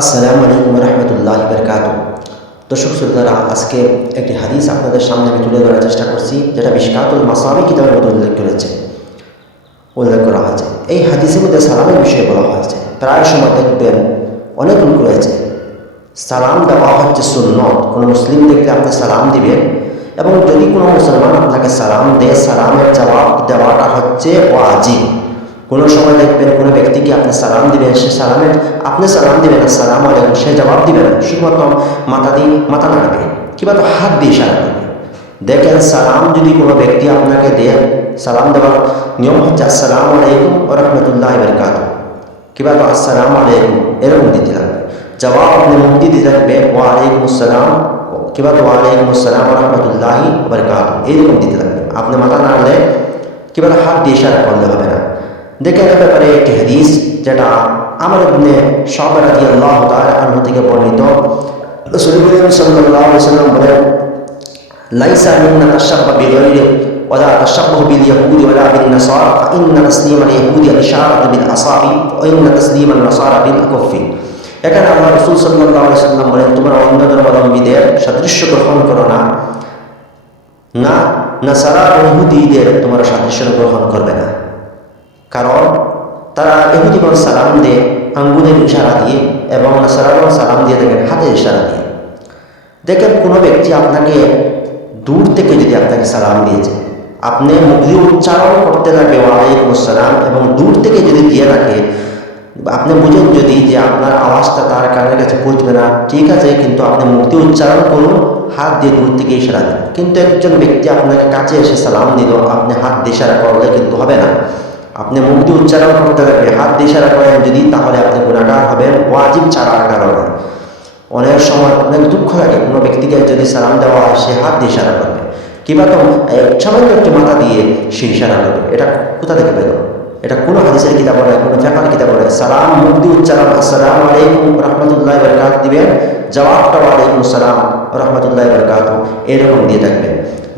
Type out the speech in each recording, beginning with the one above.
আসসালামু আলাইকুম রহমতুল্লাহ বরকাত। দর্শক শ্রোতারা, আজকে একটি হাদিস আপনাদের সামনে আমি তুলে ধরার চেষ্টা করছি, যেটা মিশকাতুল মাসাবি কিতাবের মধ্যে উল্লেখ করা হয়েছে। এই হাদিসের মধ্যে সালামের বিষয়ে বলা হয়েছে। প্রায় সময় দেখবেন অনেক লোক রয়েছে, সালাম দেওয়া হচ্ছে সুন্নত। কোনো মুসলিম দেখলে আপনি সালাম দিবেন, এবং যদি কোনো মুসলমান আপনাকে সালাম দেয়, সালামের জবাব দেওয়াটা হচ্ছে ওয়াজিব। কোনো সময় দেখবেন কোনো ব্যক্তিকে আপনি সালাম দিবেন, আপনি সালাম দিবেন আসসালামু আলাইকুম, সে জবাব দিবে না, শুধুমাত্র মাথা নাড়বে কিংবা তো হাত দিয়ে ইশারা করবে। দেখেন, সালাম যদি কোনো ব্যক্তি আপনাকে দেয়, সালাম দেওয়ার নিয়ম হচ্ছে আসসালামু আলাইকুম ওয়া রাহমাতুল্লাহি ওয়া বারাকাতুহু কিংবা তো আসসালামু আলাইকুম এরকম দিতে লাগবে। জবাব আপনি মুখ দিয়ে দিতে লাগবে ওয়া আলাইকুম আসসালাম কিংবা তো ওয়া আলাইকুম আসসালাম ওয়া রাহমাতুল্লাহি ওয়া বারাকাতুহু এইরকম দিতে লাগবে। আপনি মাথা নাড়লে কিংবা হাত দিয়ে ইশারা করলে হবে না। দেখেন, এ ব্যাপারে একটি হাদিস, যেটা আমর ইবনে শুআবা রাদিয়াল্লাহু তাআলা আনহু থেকে বর্ণিত। রাসূল সাল্লাল্লাহু আলাইহি ওয়াসাল্লাম বলেন, লাইসা মিন্না তাশাব্বা বিগাইরি ওয়ালা তাশাব্বাহু বিল ইয়াহুদি ওয়ালা বিন নাসারা ফাইন্না তাসলিমাল ইয়াহুদি ইশারাতু বিল আসাবি ওয়া ইন্না তাসলিমান নাসারা বিল কুফি। এখানে আল্লাহ রাসূল সাল্লাল্লাহু আলাইহি ওয়াসাল্লাম বলেন, তোমরা অন্য ধর্মাবলম্বীদের সাদৃশ্য গ্রহণ করো না, নাসারা ইহুদিদের তোমরা সাদৃশ্য গ্রহণ করবে না। কারণ তারা ইহুদিগণ সালাম দিয়ে আঙ্গুলের ইশারা দিয়ে, এবং নাসারাগণ সালাম দিয়ে থাকেন হাতের ইশারা দিয়ে। দেখেন, কোনো ব্যক্তি আপনাকে দূর থেকে যদি আপনাকে সালাম দিয়েছে, আপনি মুখ দিয়ে উচ্চারণ করতে লাগে ওয়ালাইকুম আসসালাম, এবং দূর থেকে যদি দিয়ে রাখে, আপনি বুঝেন যদি যে আপনার আওয়াজটা তার কানের কাছে পৌঁছবে না, ঠিক আছে, কিন্তু আপনি মুখ দিয়ে উচ্চারণ করুন, হাত দিয়ে দূর থেকে ইশারা দেন। কিন্তু একজন ব্যক্তি আপনাকে কাছে এসে সালাম দিল, আপনি হাত দিয়ে ইশারা করলে কিন্তু হবে না। আপনি মুখ দিয়ে উচ্চারণ করতে থাকবে, হাত দিয়ে ইশারা করেন যদি, তাহলে আপনি গুনাহগার হবেন ওয়াজিব ছাড়ার কারণে। অনেক সময় অনেক দুঃখ লাগে, কোনো ব্যক্তিকে যদি সালাম দেওয়া হয়, সে হাত দিয়ে ইশারা করবে কিংবা তো সামান্য একটু মাথা দিয়ে সে ইশারা করবে। এটা কোথা থেকে পেল? এটা কোনো হাদিসের কিতাব নয়, কোনো ফিকহের কিতাব নয়। সালাম মুখ দিয়ে উচ্চারণ আসসালামু আলাইকুম রাহমাতুল্লাহি ওয়া বারাকাতুহু দিবেন, জবাবটা ওয়ালাইকুম আসসালাম রাহমাতুল্লাহি ওয়া বারাকাতুহু এরকম দিয়ে থাকবেন।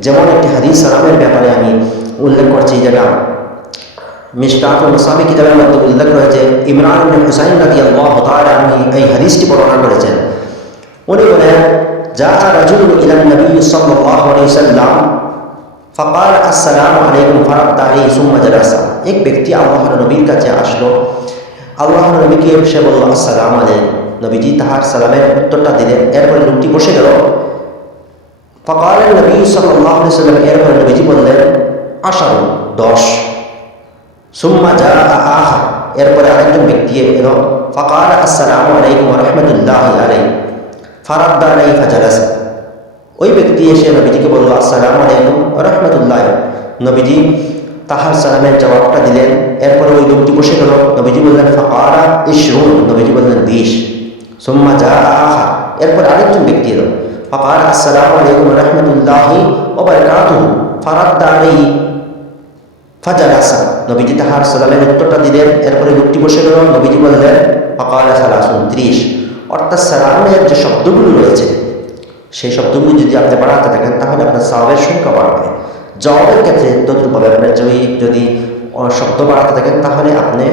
যেমন একটি হাদিস সালামের ব্যাপারে আমি উল্লেখ করছি, যেটা মিশকাতুল মাসাবি কিতাবের মধ্যে উল্লেখ রয়েছে। ইমরান ইবনে হুসাইন রাদিয়াল্লাহু তাআলা আনহু এই হাদিসটি বর্ণনা করেছেন। উনি বলেন, জাআ রাজুলুন ইলান নবী সাল্লাল্লাহু আলাইহি ওয়াসাল্লাম ফাকাল আসসালামু আলাইকুম ফারাদ্দা আলাইহি সুম্মা জালাসা। এক ব্যক্তি আল্লাহর নবীর কাছে আসলো, আল্লাহর নবীকে সে বলল আসসালামু আলাইকুম। নবীজি তাহার সালামের উত্তরটা দিলেন, এরপরে লোকটি বসে গেল। ফাকাল নবী সাল্লাল্লাহু আলাইহি ওয়াসাল্লাম, এরপরে নবীজি বললেন 10। সুম্মা জাআ আখার, এরপরে আরেকজন ব্যক্তি এলো। ফাকাল আসসালামু আলাইকুম ওয়া রাহমাতুল্লাহি আলাইহি ফারাদ্দা আলাইহি ফাজালাসা। ওই ব্যক্তি এসে নবীজিকে বলল আসসালামু আলাইকুম ওয়া রাহমাতুল্লাহি। নবীজি তাহার সালামের জবাবটা দিলেন, এরপরে ওই লোকটি বসে গেল। নবীজি বললেন ফাকালা 20, নবীজি বললেন 20। সুম্মা জাআ আখার, এরপরে আরেকজন ব্যক্তি এলো। ফাকাল আসসালামু আলাইকুম ওয়া রাহমাতুল্লাহি ওয়া বারাকাতুহু ফারাদ্দা আলাইহি ফাজালাসা। নবীজি তাহার সালামের উত্তরটা দিলেন, এরপরে লোকটি বসে গেল। নবীজি বললেন ফাকালা 30। অর্থাৎ সালামের যে শব্দগুলো রয়েছে, সেই শব্দগুলো যদি আপনি বাড়াতে থাকেন, তাহলে আপনার সওয়াবের সংখ্যা বাড়বে। জবাবের ক্ষেত্রে তদ্রুপভাবে আপনার যদি শব্দ বাড়াতে থাকেন, তাহলে আপনি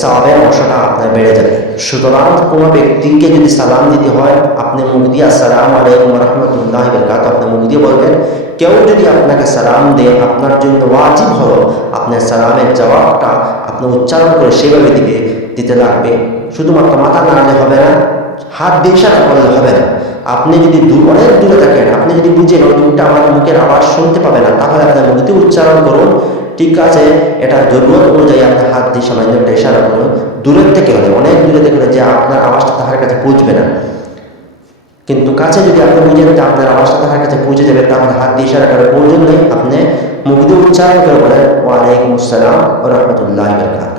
সওয়াবের অংশটা আপনার বেড়ে যাবে। সুতরাং কোনো ব্যক্তিকে যদি সালাম দিতে হয়, আপনি মুখ দিয়ে আসসালামু আলাইকুম ওয়া রাহমাতুল্লাহি ওয়া বারাকাতুহু আপনি মুখ দিয়ে বলবেন। কেউ যদি আপনাকে সালাম দেয়, আপনার জন্য ওয়াজিব হলো আপনার সালামের জবাবটা আপনি উচ্চারণ করে সেভাবে দিতে লাগবে। শুধুমাত্র মাথা নাড়লে হবে না, হাত দিয়ে ইশারা করলে হবে না। আপনি যদি অনেক দূরে থাকেন, আপনি যদি বুঝেন ওই লোকটা আমার মুখের আওয়াজ শুনতে পাবে না, তাহলে আপনার মুখ দিয়ে উচ্চারণ করুন, ঠিক আছে, এটা জরুরত অনুযায়ী আপনি হাত দিয়ে সামান্য একটা ইশারা করুন। দূরের থেকে হলে, অনেক দূরে থেকে হলে যে আপনার আওয়াজটা তাহার কাছে পৌঁছবে না, কিন্তু কাছে যদি আপনি বুঝেন যে আপনার আওয়াজটা তাহার কাছে পৌঁছে যাবে, তাহলে হাত দিয়ে ইশারা করার প্রয়োজন নেই। আপনি মুখ দিয়ে উচ্চারণ করে বলেন ওয়ালাইকুম আসসালাম ওয়া রাহমাতুল্লাহি ওয়া বারাকাতুহু।